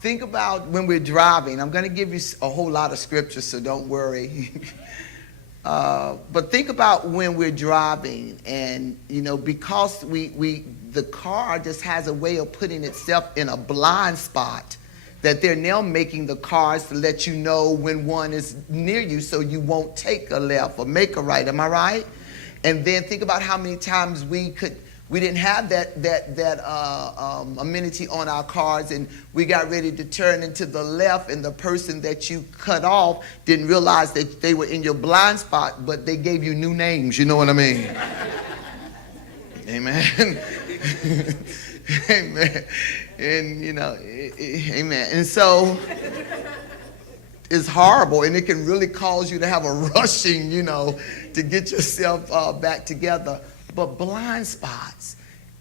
Think about when we're driving. I'm going to give you a whole lot of scriptures, so don't worry. But think about when we're driving, and because the car just has a way of putting itself in a blind spot, that they're now making the cars to let you know when one is near you, so you won't take a left or make a right. Am I right? And then think about how many times we didn't have that amenity on our cars, and we got ready to turn into the left, and the person that you cut off didn't realize that they were in your blind spot, but they gave you new names. You know what I mean? Amen. Amen. And amen. And so it's horrible, and it can really cause you to have a rushing, to get yourself back together. But blind spots.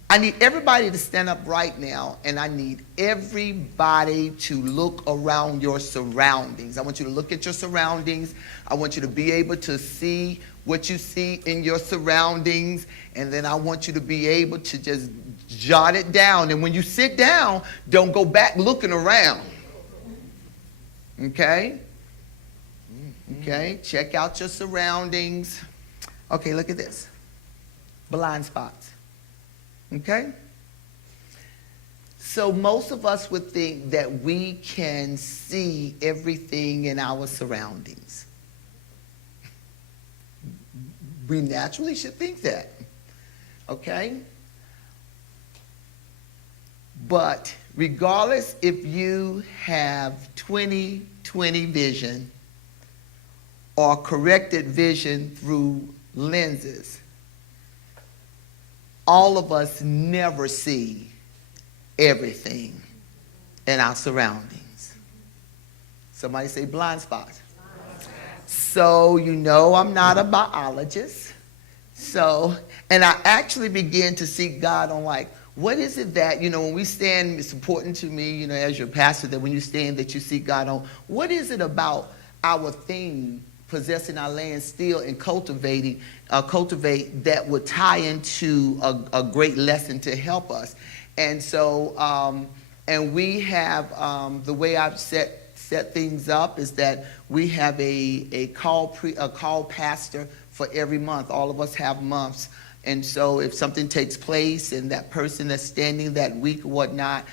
I need everybody to stand up right now, and I need everybody to look around your surroundings. I want you to look at your surroundings. I want you to be able to see what you see in your surroundings, and then I want you to be able to just jot it down. And when you sit down, don't go back looking around. Okay? Okay, check out your surroundings. Okay, look at this. Blind spots. Okay? So most of us would think that we can see everything in our surroundings. We naturally should think that. Okay? But regardless if you have 20/20 vision or corrected vision through lenses, all of us never see everything in our surroundings. Somebody say blind spots. So I'm not a biologist. And I actually began to seek God on what is it that, when we stand, it's important to me, as your pastor, that when you stand that you seek God on, what is it about our theme, possessing our land still and cultivate that would tie into a great lesson to help us. And so, and we have, the way I've set things up is that we have a call pastor for every month. All of us have months. And so if something takes place and that person that's standing that week or whatnot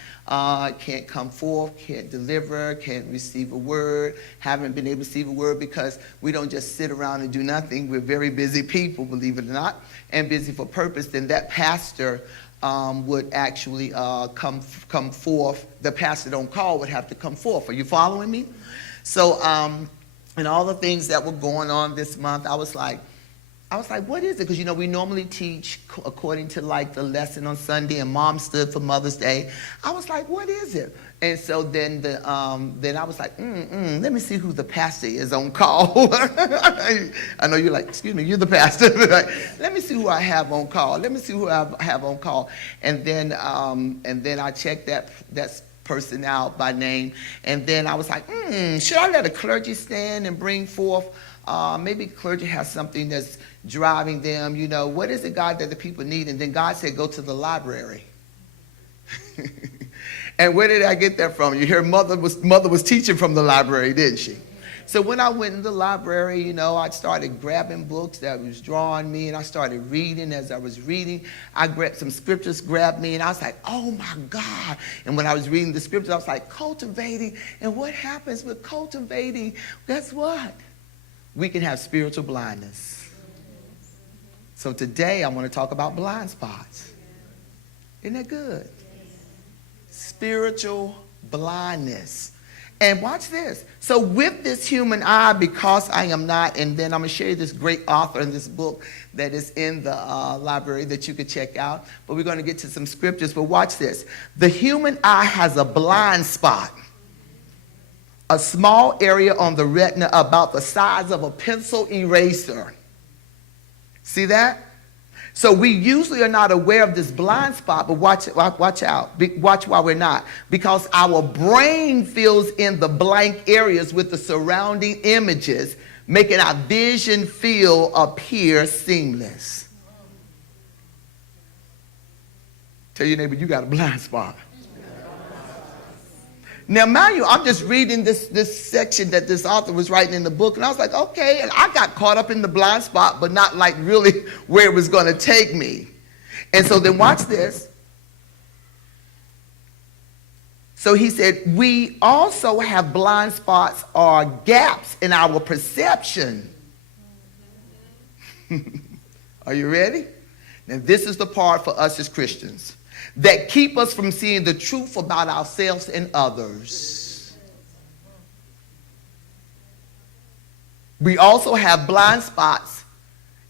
can't come forth, can't deliver, can't receive a word, haven't been able to receive a word, because we don't just sit around and do nothing. We're very busy people, believe it or not, and busy for purpose. Then that pastor would actually come forth. The pastor on call would have to come forth. Are you following me? So, and all the things that were going on this month, I was like, what is it? Because, we normally teach according to the lesson on Sunday, and Mom stood for Mother's Day. I was like, what is it? And so then I was like, let me see who the pastor is on call. I know you're like, excuse me, you're the pastor. Let me see who I have on call. Let me see who I have on call. And then I checked that person out by name. And then I was like, should I let a clergy stand and bring forth? Maybe clergy has something that's driving them, what is it, God, that the people need? And then God said, go to the library. And where did I get that from? You hear mother was teaching from the library, didn't she? So when I went in the library, I started grabbing books that was drawing me, and I started reading. As I was reading, I grabbed some scriptures, grabbed me, and I was like, oh my God. And when I was reading the scriptures, I was like, cultivating. And what happens with cultivating? Guess what? We can have spiritual blindness. So today I want to talk about blind spots. Isn't that good? Spiritual blindness. And watch this. So with this human eye, because I am not, and then I'm going to show you this great author in this book that is in the library that you could check out. But we're going to get to some scriptures. But watch this. The human eye has a blind spot. A small area on the retina about the size of a pencil eraser. See that? So we usually are not aware of this blind spot, but watch out. Watch why we're not. Because our brain fills in the blank areas with the surrounding images, making our vision appear seamless. Tell your neighbor, you got a blind spot. Now, mind you, I'm just reading this section that this author was writing in the book, and I was like, okay, and I got caught up in the blind spot, but not like really where it was going to take me. And so then watch this. So he said, we also have blind spots or gaps in our perception. Are you ready? Now, this is the part for us as Christians that keep us from seeing the truth about ourselves and others. We also have blind spots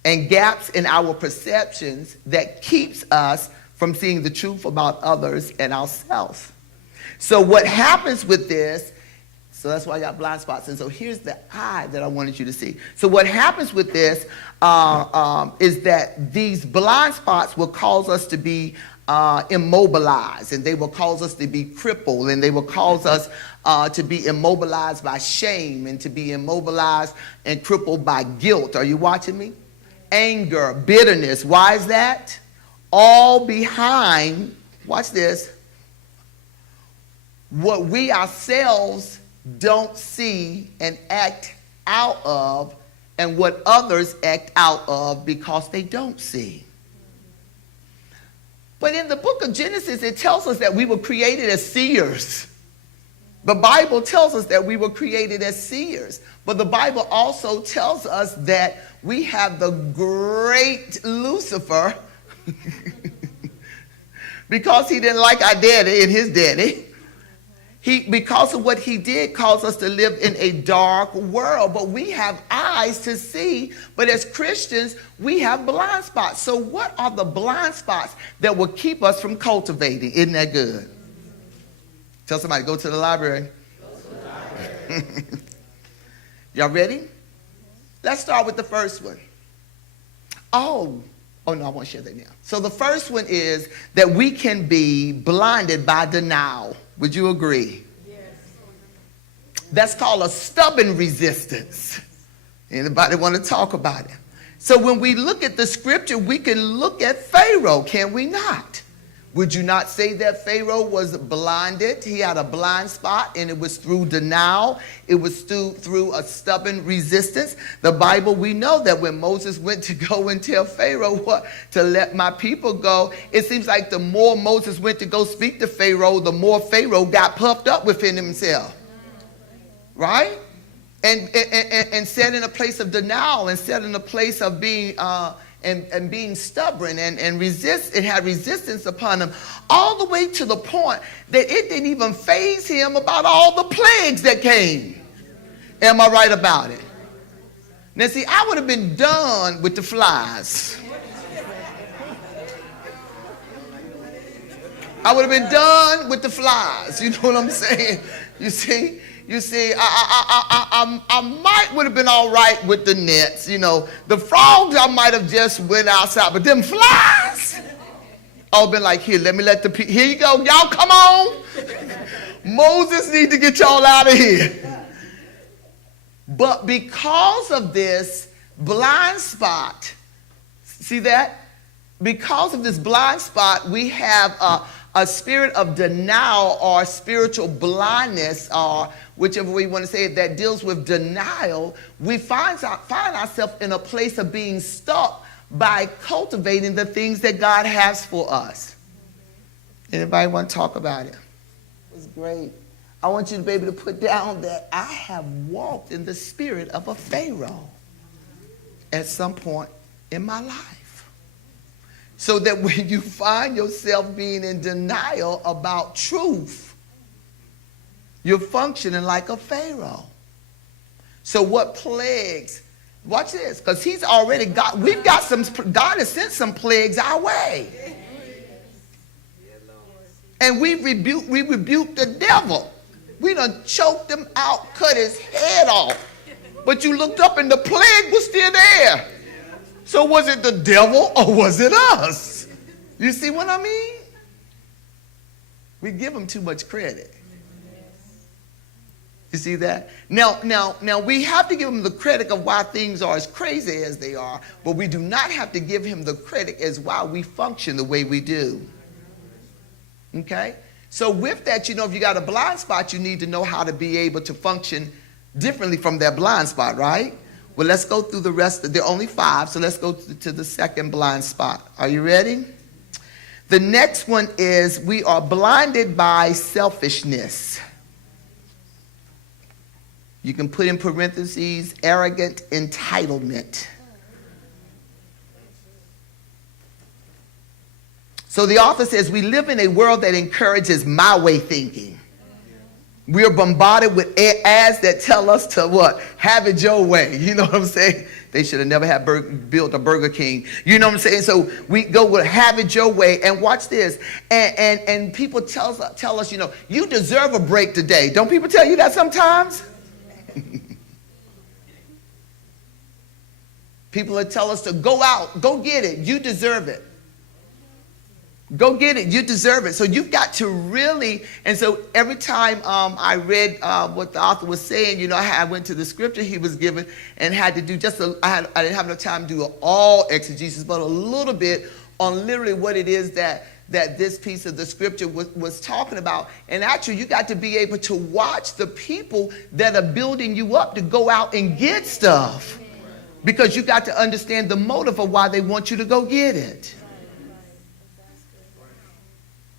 and gaps in our perceptions that keeps us from seeing the truth about others and ourselves. So what happens with this, so that's why I got blind spots. And so here's the eye that I wanted you to see. So what happens with this is that these blind spots will cause us to be immobilized, and they will cause us to be crippled, and they will cause us to be immobilized by shame, and to be immobilized and crippled by guilt. Are you watching me? Anger, bitterness. Why is that? All behind, watch this, what we ourselves don't see and act out of, and what others act out of because they don't see. But in the book of Genesis, it tells us that we were created as seers. The Bible tells us that we were created as seers. But the Bible also tells us that we have the great Lucifer because he didn't like our daddy and his daddy. Because of what he did, caused us to live in a dark world. But we have eyes to see. But as Christians, we have blind spots. So what are the blind spots that will keep us from cultivating? Isn't that good? Tell somebody, go to the library. Go to the library. Y'all ready? Let's start with the first one. Oh no, I won't share that now. So the first one is that we can be blinded by denial. Would you agree? Yes. That's called a stubborn resistance. Anybody want to talk about it? So when we look at the scripture, we can look at Pharaoh, can we not? Would you not say that Pharaoh was blinded? He had a blind spot, and it was through denial. It was through a stubborn resistance. The Bible, we know that when Moses went to go and tell Pharaoh what to let my people go, it seems like the more Moses went to go speak to Pharaoh, the more Pharaoh got puffed up within himself. Right? And set in a place of denial, and set in a place of being and being stubborn and had resistance upon him, all the way to the point that it didn't even faze him about all the plagues that came. Am I right about it? Now see, I would have been done with the flies. I would have been done with the flies. You know what I'm saying? You see, I might would have been all right with the nets. You know, the frogs I might have just went outside, but them flies, I've been like, here, let the people, here you go, y'all come on. Moses need to get y'all out of here. But because of this blind spot, see that? Because of this blind spot, we have a spirit of denial or spiritual blindness, or whichever way you want to say it, that deals with denial. We find ourselves in a place of being stuck by cultivating the things that God has for us. Anybody want to talk about it? It was great. I want you to be able to put down that I have walked in the spirit of a Pharaoh at some point in my life. So that when you find yourself being in denial about truth, you're functioning like a Pharaoh. So what plagues? Watch this, because he's already got, God has sent some plagues our way. And we rebuked the devil. We done choked him out, cut his head off. But you looked up and the plague was still there. So was it the devil or was it us? You see what I mean? We give him too much credit. You see that? Now we have to give him the credit of why things are as crazy as they are, but we do not have to give him the credit as why we function the way we do. Okay? So with that, you know, if you got a blind spot, you need to know how to be able to function differently from that blind spot, right? Well, let's go through the rest. There are only 5, so let's go to the second blind spot. Are you ready? The next one is we are blinded by selfishness. You can put in parentheses, arrogant entitlement. So the author says we live in a world that encourages my way thinking. We are bombarded with ads that tell us to what? Have it your way. You know what I'm saying? They should have never built a Burger King. You know what I'm saying? So we go with have it your way. And watch this. And people tell us, you know, you deserve a break today. Don't people tell you that sometimes? People will tell us to go out. Go get it. You deserve it. Go get it. You deserve it. So you've got to really, and so every time I read what the author was saying, you know, I went to the scripture he was given and had to do I didn't have enough time to do all exegesis, but a little bit on literally what it is that this piece of the scripture was talking about. And actually, you got to be able to watch the people that are building you up to go out and get stuff. Because you got to understand the motive of why they want you to go get it.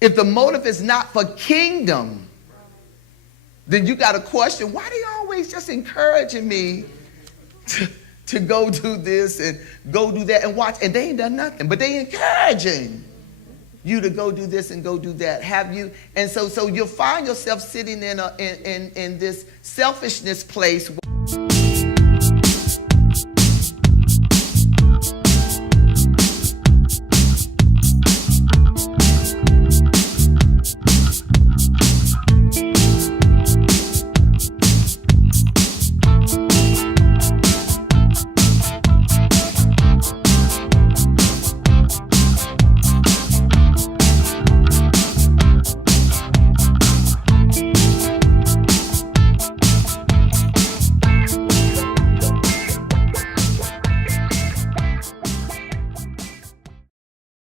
If the motive is not for kingdom, then you got to question, why are they always just encouraging me to go do this and go do that and watch? And they ain't done nothing, but they encouraging you to go do this and go do that. Have you? And so you'll find yourself sitting in this selfishness place